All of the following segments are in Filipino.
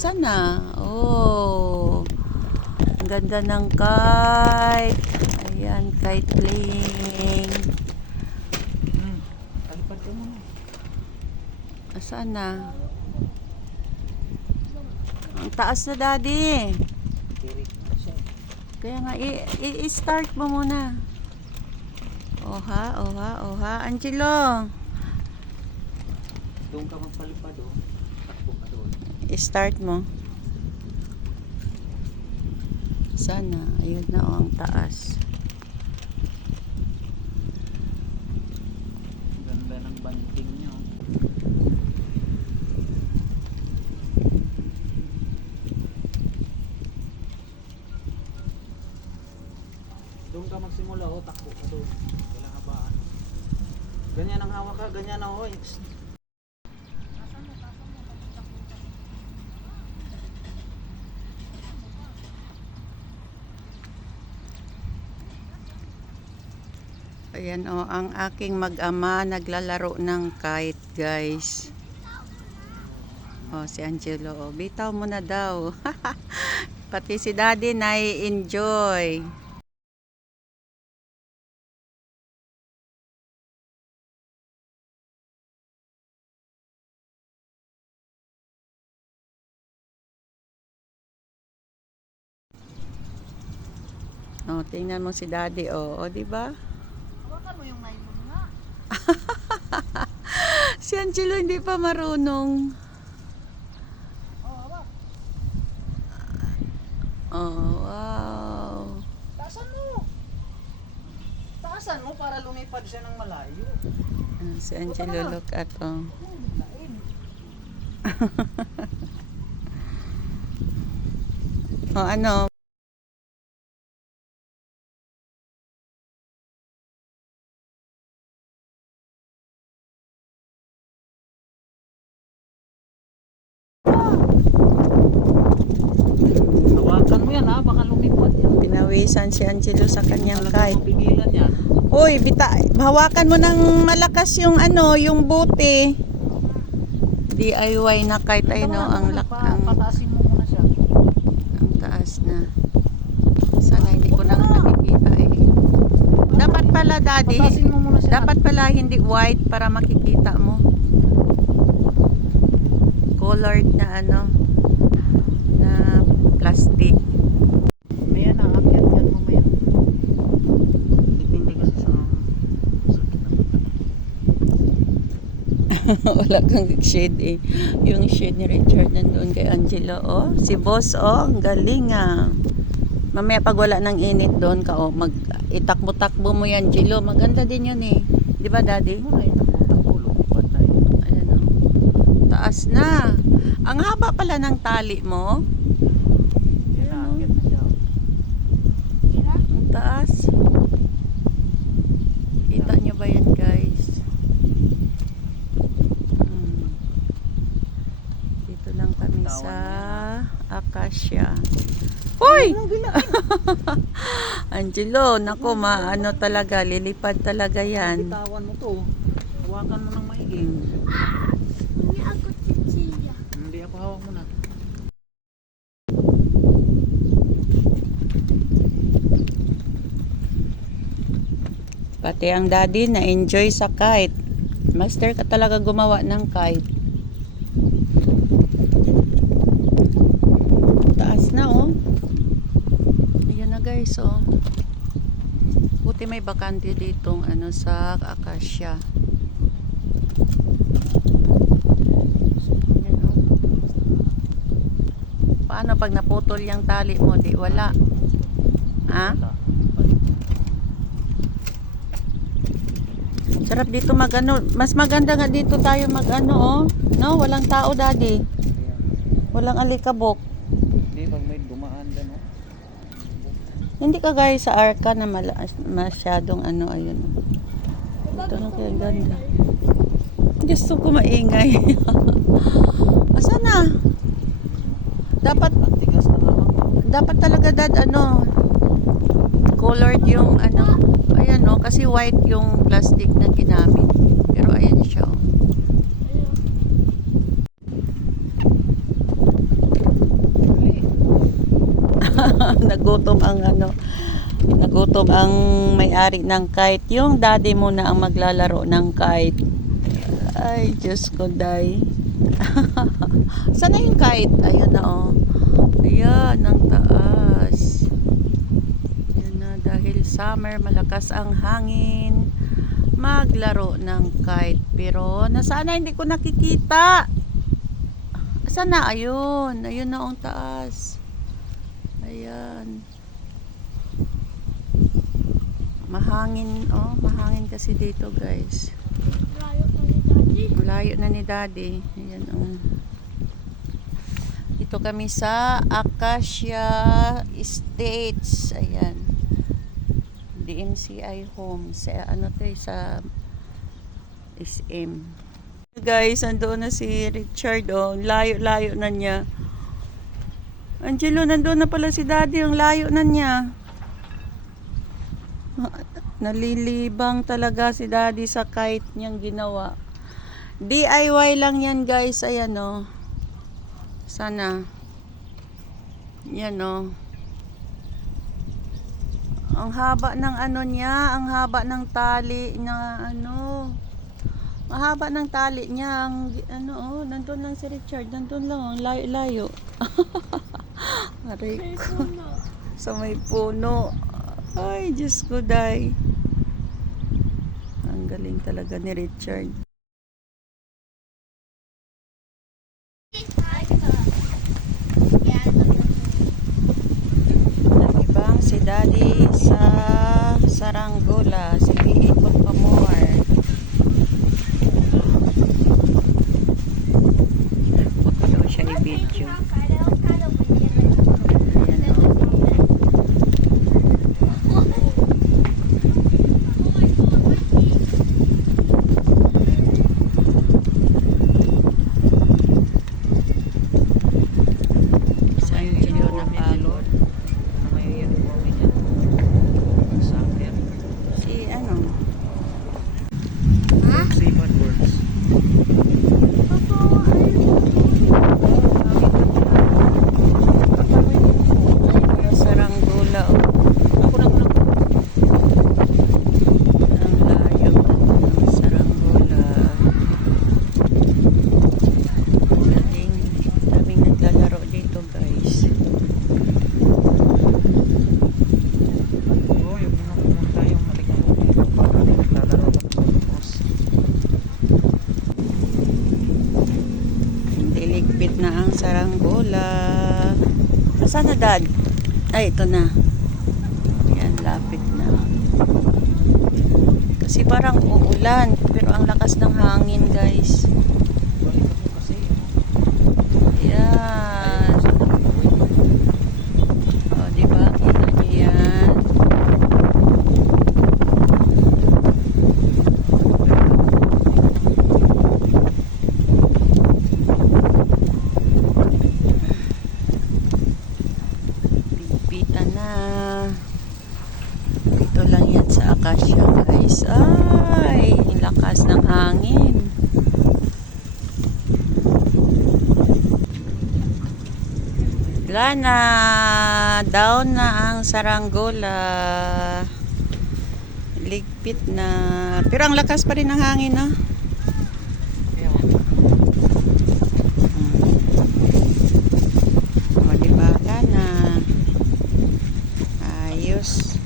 Asan na? Oh. Ang ganda ng kite. Ayan, kite playing. Kalipad ka muna. Asan na? Ang taas na, daddy. Tirik na siya. Kaya nga, i-start mo muna. Oha, oha, oha. Angelo, Doon ka magpalipad oh. Takbo ka doon. i-start mo. Sana, ayun na ang taas. Ganda ng banting niyo. Doon ka magsimula oh, takbo ka doon. Walang habaan. Ganyan ang hawak ka, ganyan oh. Ayan o, ang aking mag-ama naglalaro ng kite, guys. O, si Angelo, o, bitaw mo na daw. Pati si daddy nai-enjoy. O, tingnan mo si daddy, o, di ba? Hawakan mo yung nylon nga. Si Angelo hindi pa marunong. Oh, hawak. Oh, wow. Taasan mo! Taasan mo para lumipad siya ng malayo. Si Angelo, look at, oh. Lain. O, ano? Hawakan mo yan ha, baka lumipad yan. Pinawisan si Angelo sa kanyang Talaga kite. mapigilan yan. Uy, hawakan mo ng malakas yung ano, yung bote. DIY na kite ay no, ang Pataasin mo muna siya. taas na. Sana hindi ko na nakikita eh. Dapat pala, daddy, Pataasin mo muna siya. dapat pala hindi white para makikita mo. Colored na ano, na plastic. Maya na, akyat yan mo maya. Depende kasi sa sakit ng Wala kang shade eh. Yung shade ni Richard nandun kay Angela, oh. Si boss, oh. Ang galing ah. Mamaya pag wala ng init doon ka, oh. Itakbo-takbo mo yan, Angelo. Maganda din yun eh. Di ba, daddy? Ayan, oh. Taas na. Ang haba pala ng tali mo. Yan na, akyat na siya. Ang taas. Kita nyo ba yan, guys? Dito lang kami sa Acacia. Hoy! Angelo, nako, ano talaga, lilipad talaga yan. Bitawan mo to. Hawakan mo ng maigi. Hindi ako chichilla. Hindi ako hawak mo na. Pati ang daddy na-enjoy sa kite. Master ka talaga gumawa ng kite. Taas na oh. Ayan na guys oh. Buti may bakante ditong ano sa Acacia. Ayan oh. Paano pag naputol yung tali mo? Di wala. Ha? Sarap dito magano. Mas maganda nga dito tayo magano oh. No, walang tao, daddy. Walang alikabok. Hindi, pag may dumaan dyan oh. Hindi ka guys sa Arca na masyadong ano ayun. Ito lang kaya ganda. Gusto ko maingay. Asa na? Dapat Ang tigas na naman. dapat talaga dad ano colored yung ano. Ayan oh, kasi white yung plastic na ginamit. Pero ayan siya oh. nagutom ang nagutom ang may-ari ng kite. Yung daddy mo na ang maglalaro ng kite. Ay, Diyos ko, day. Sana yung kite? Ayun na, oh. Ayan, ang taas. Ayan na, dahil summer, malakas ang hangin. Maglaro ng kite. Pero, nasaan na? Hindi ko nakikita. Sana, ayun. Ayun na ang taas. Ayan. Mahangin, oh. Mahangin kasi dito, guys. Layo pa ni Daddy. Malayo na ni daddy. Ayan, oh. Dito kami sa Acacia Estates. Ayan. DMCI Homes. Sa, sa SM. Guys, nandoon na si Richard, oh. Layo-layo na niya. Angelo, nandoon na pala si daddy. Ang layo na niya. Nalilibang talaga si daddy sa kite niyang ginawa. DIY lang yan, guys. Ayan, oh. Sana. Yan, oh. Ang haba ng niya, ang haba ng tali na mahaba ng tali niya. Ang, oh, nandun lang si Richard. Nandun lang, ang layo-layo. Aray ko. Sa may puno. Ay, Diyos ko, day. Ang galing talaga ni Richard. Nagibang si daddy sa Saranggola. Sige, ikot pa more. Huwag ko daw siya i-video. Ligpit na ang Saranggola. Saan na, Dad? Ay, ito na. Yan, lapit na. Kasi parang uulan. Pero ang lakas ng hangin, guys. Yan. O, diba? Kita niyo yan. Dito lang yan sa Acacia, guys. Ay, lakas ng hangin. Wala na. Down na ang Saranggola. Ligpit na. Pero ang lakas pa rin ng hangin, no? O, diba? Wala na. Ayos.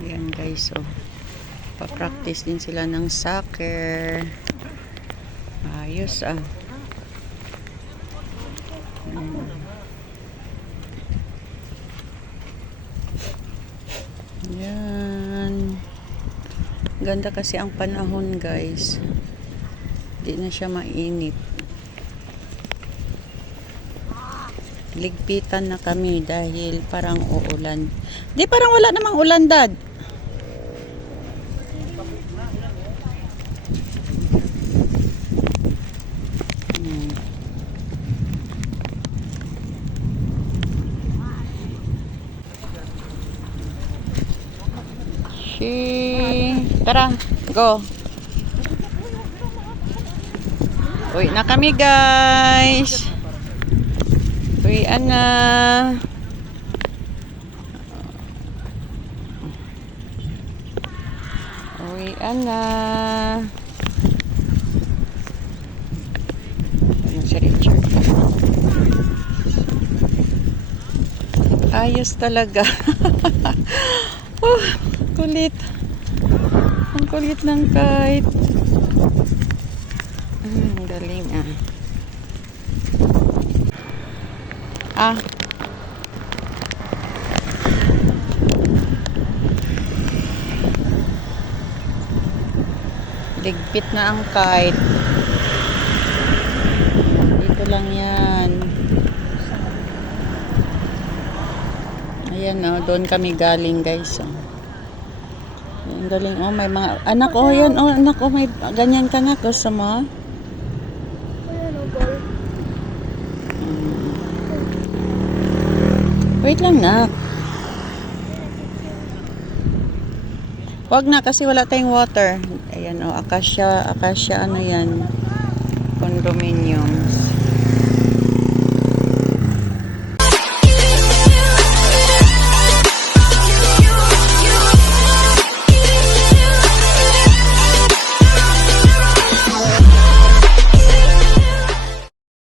Ayan, guys, oh. Pa-practice din sila ng soccer. Ayos, ah. Yan. Ganda kasi ang panahon, guys. Hindi na siya mainit. Ligpitan na kami dahil parang uulan. Di, parang wala namang ulan, Dad. Tara, go. Uwi na kami, guys. Uwian na. Uwian na. Ano si Richard? Ayos talaga. Oh, kulit. Ang kulit ng kite. Galing ah. Ah. Ligpit na ang kite. Dito lang yan. Ayan oh, doon kami galing guys. Oh. Ang galing oh, may mga anak oh, yan oh, anak oh, may ganyan ka na gusto mo? Ayan o, ball. Wait lang na. Wag na kasi wala tayong water. Ayan oh, Acacia ano yan? Condominiums.